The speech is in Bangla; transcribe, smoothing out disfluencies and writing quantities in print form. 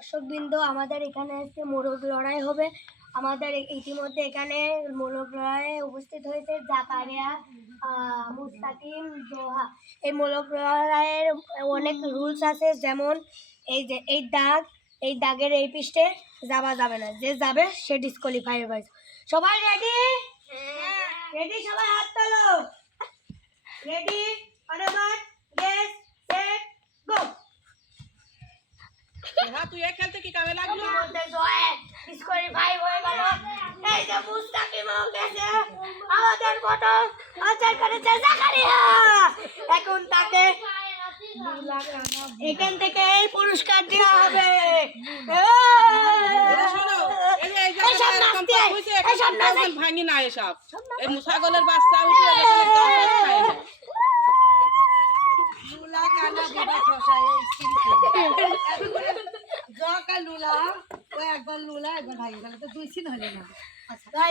দর্শকবৃন্দ, আমাদের এখানে আজকে মোরগ লড়াই হবে। আমাদের ইতিমধ্যে এখানে মোরগ লড়াইয়ে উপস্থিত হয়েছে জাকারিয়া, মুস্তাকিম, দোহা। এই মোরগ লড়াইয়ের অনেক রুলস আছে, যেমন এই যে এই দাগের এই পৃষ্ঠে যাওয়া যাবে না, যে যাবে সে ডিসকোয়ালিফাই হবে। সবাই রেডি? রেডি, সবাই হাত তোলো। রেডি, গেস, সেট, গো। তুই এই খেলতে কি কামে লাগলো? ডিসকোয়ালিফাই হয়ে গেল। এই যে মুস্তাকিম গেছে, আমাদের মতো আচার করেছে জাকারিয়া। এখন তাকে এখান থেকে এই পুরস্কার দেওয়া হবে। ভাঙি না এসব, এই ছাগলের বাচ্চা উঠে লুলা একবার লুলা একবার ভাই গেল, তো দুই সিন হলে না।